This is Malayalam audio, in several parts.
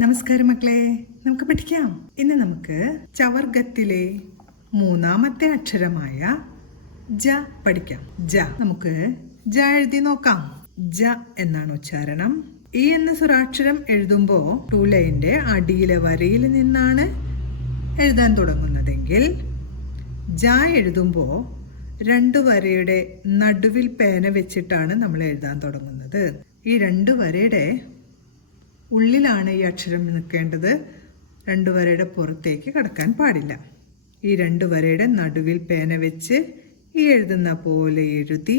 നമസ്കാരം മക്കളെ, നമുക്ക് പഠിക്കാം. ഇന്ന് നമുക്ക് ചവർഗത്തിലെ മൂന്നാമത്തെ അക്ഷരമായ ജ പഠിക്കാം. ജ നമുക്ക് ജ എഴുതി നോക്കാം. ജ എന്നാണ് ഉച്ചാരണം. ഈ എന്ന സ്വരാക്ഷരം എഴുതുമ്പോൾ ടൂ ലൈൻ്റെ അടിയിലെ വരയിൽ നിന്നാണ് എഴുതാൻ തുടങ്ങുന്നതെങ്കിൽ ജ എഴുതുമ്പോൾ രണ്ട് വരയുടെ നടുവിൽ പേന വെച്ചിട്ടാണ് നമ്മൾ എഴുതാൻ തുടങ്ങുന്നത്. ഈ രണ്ട് വരയുടെ ഉള്ളിലാണ് ഈ അക്ഷരം നിൽക്കേണ്ടത്. രണ്ട് വരയുടെ പുറത്തേക്ക് കടക്കാൻ പാടില്ല. ഈ രണ്ട് വരയുടെ നടുവിൽ പേന വെച്ച് ഈ എഴുതുന്ന പോലെ എഴുതി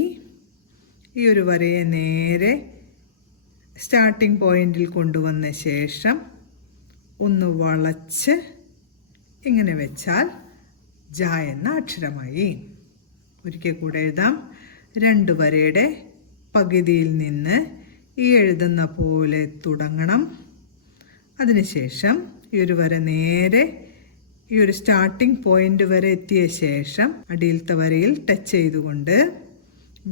ഈ ഒരു വരയെ നേരെ സ്റ്റാർട്ടിംഗ് പോയിന്റിൽ കൊണ്ടുവന്ന ശേഷം ഒന്ന് വളച്ച് ഇങ്ങനെ വെച്ചാൽ ജ എന്ന അക്ഷരമായി. ഒരിക്കൽ കൂടെ എഴുതാം. രണ്ട് വരയുടെ പകുതിയിൽ നിന്ന് ഈ എഴുതുന്ന പോലെ തുടങ്ങണം. അതിനുശേഷം ഈ ഒരു വര നേരെ ഈ ഒരു സ്റ്റാർട്ടിംഗ് പോയിന്റ് വരെ എത്തിയ ശേഷം അടിയിലത്തെ വരയിൽ ടച്ച് ചെയ്തുകൊണ്ട്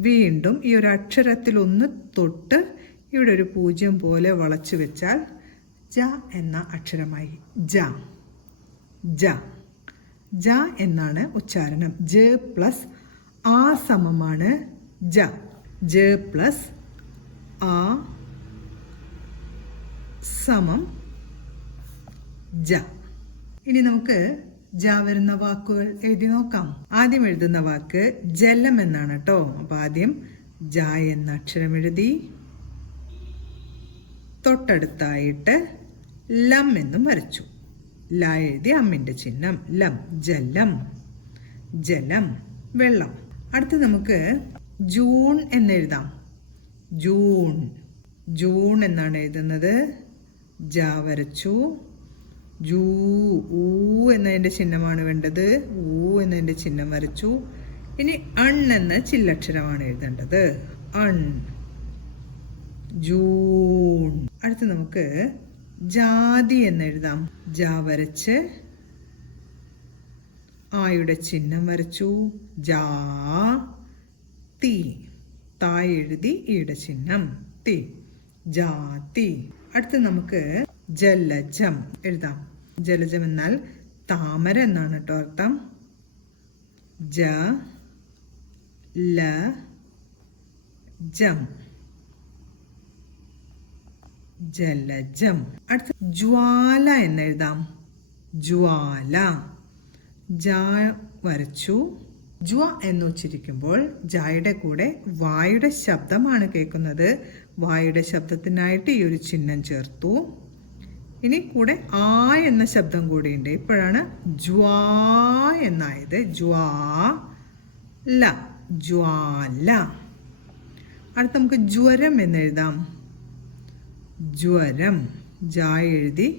വീണ്ടും ഈ ഒരു അക്ഷരത്തിൽ ഒന്ന് തൊട്ട് ഇവിടെ ഒരു പൂജ്യം പോലെ വളച്ചു വെച്ചാൽ ജ എന്ന അക്ഷരമായി. ജ ജ ജ എന്നാണ് ഉച്ചാരണം. ജ പ്ലസ് ആ സമമാണ് ജ. ജ പ്ലസ് ആ സമം ജ. ഇനി നമുക്ക് ജ വരുന്ന വാക്കുകൾ എഴുതി നോക്കാം. ആദ്യം എഴുതുന്ന വാക്ക് ജലം എന്നാണ് കേട്ടോ. അപ്പൊ ആദ്യം ജ എന്ന അക്ഷരം എഴുതി തൊട്ടടുത്തായിട്ട് ലം എന്നും വരച്ചു. ല എഴുതി അമ്മിന്റെ ചിഹ്നം. ലം ജലം. ജലം വെള്ളം. അടുത്ത് നമുക്ക് ജൂൺ എന്നെഴുതാം. ജൂൺ. ജൂൺ എന്നാണ് എഴുതുന്നത്. ജ വരച്ചു. ജൂ ഊ എന്നതിൻ്റെ ചിഹ്നമാണ് വേണ്ടത്. ഊ എന്നതിൻ്റെ ചിഹ്നം വരച്ചു. ഇനി അൺ എന്ന ചില്ലക്ഷരമാണ് എഴുതേണ്ടത്. അൺ. ജൂൺ. അടുത്ത് നമുക്ക് ജാതി എന്നെഴുതാം. ജ വരച്ച് ആയുടെ ചിഹ്നം വരച്ചു. ജാ തി. തായ് എഴുതി ഈയുടെ ചിഹ്നം. തി. ജാതി. അടുത്ത് നമുക്ക് ജലജം എഴുതാം. ജലജം എന്നാൽ താമര എന്നാണ് കേട്ടോ അർത്ഥം. ജ ല ജം. ജലജം. അടുത്ത് ജ്വാല എന്നെഴുതാം. ജ്വാല. ജ വരച്ചു. ജ്വ എന്ന് ഉച്ചരിക്കുമ്പോൾ ജായുടെ കൂടെ വായുടെ ശബ്ദമാണ് കേൾക്കുന്നത്. വായുടെ ശബ്ദത്തിനായിട്ട് ഈ ഒരു ചിഹ്നം ചേർത്തു. ഇനി കൂടെ ആ എന്ന ശബ്ദം കൂടിയുണ്ട്. ഇപ്പോഴാണ് ജ്വാ എന്നായത്. ജ്വാ ല. ജ്വാല. അടുത്ത് നമുക്ക് ജ്വരം എന്നെഴുതാം. ജ്വരം. ജ എഴുതി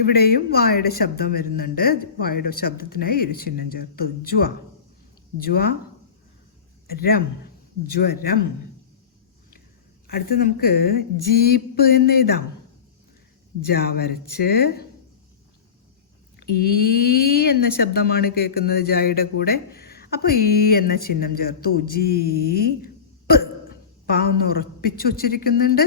ഇവിടെയും വായുടെ ശബ്ദം വരുന്നുണ്ട്. വായുടെ ശബ്ദത്തിനായി ഒരു ചിഹ്നം ചേർത്തു. ജ്വ. ജ്വരം. ജ്വരം. അടുത്ത് നമുക്ക് ജീപ്പ് എന്ന് എഴുതാം. ജ വരച്ച് ഈ എന്ന ശബ്ദമാണ് കേൾക്കുന്നത് ജായുടെ കൂടെ. അപ്പോൾ ഈ എന്ന ചിഹ്നം ചേർത്തു. ജീപ്പ്. പാ ഒന്ന് ഉറപ്പിച്ചു ഉച്ചരിക്കുന്നുണ്ട്.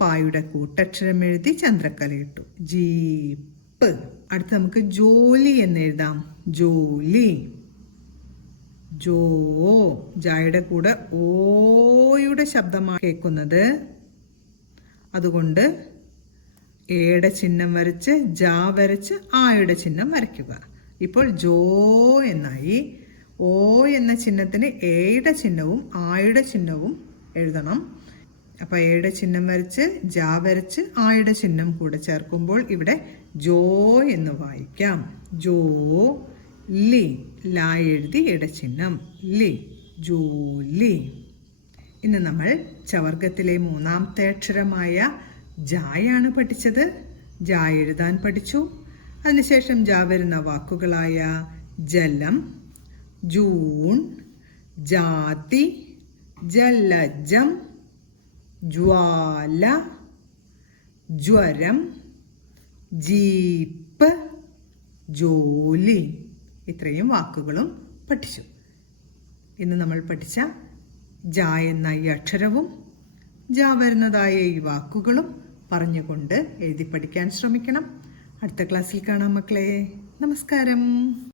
പായുടെ കൂട്ടക്ഷരം എഴുതി ചന്ദ്രക്കലയിട്ടു. ജീപ്പ്. അടുത്ത് നമുക്ക് ജോലി എന്ന് എഴുതാം. ജോലി. ജോ. ജായുടെ കൂടെ ഓയുടെ ശബ്ദമാണ് കേൾക്കുന്നത്. അതുകൊണ്ട് എയുടെ ചിഹ്നം വരച്ച് ജാ വരച്ച് ആയുടെ ചിഹ്നം വരയ്ക്കുക. ഇപ്പോൾ ജോ എന്നായി. ഓ എന്ന ചിഹ്നത്തിന് എയുടെ ചിഹ്നവും ആയുടെ ചിഹ്നവും എഴുതണം. അപ്പോൾ എയുടെ ചിഹ്നം വരച്ച് ജാ വരച്ച് ആയുടെ ചിഹ്നം കൂടെ ചേർക്കുമ്പോൾ ഇവിടെ ജോ എന്ന് വായിക്കാം. ജോ ലി. ലാ എഴുതി എയുടെ ചിഹ്നം. ലി. ജോലി. ഇന്ന് നമ്മൾ ചവർഗത്തിലെ മൂന്നാമത്തെ അക്ഷരമായ ജായാണ് പഠിച്ചത്. ജാ എഴുതാൻ പഠിച്ചു. അതിനുശേഷം ജാ വരുന്ന വാക്കുകളായ ജലം, ജൂൺ, ജാതി, ജലജം, ജ്വാല, ജ്വരം, ജീപ്പ്, ജോലി. ഇത്രയും വാക്കുകളും പഠിച്ചു. ഇന്ന് നമ്മൾ പഠിച്ച ജ എന്ന ഈ അക്ഷരവും ജ വരുന്നതായ ഈ വാക്കുകളും പറഞ്ഞുകൊണ്ട് എഴുതി പഠിക്കാൻ ശ്രമിക്കണം. അടുത്ത ക്ലാസ്സിൽ കാണാം മക്കളെ. നമസ്കാരം.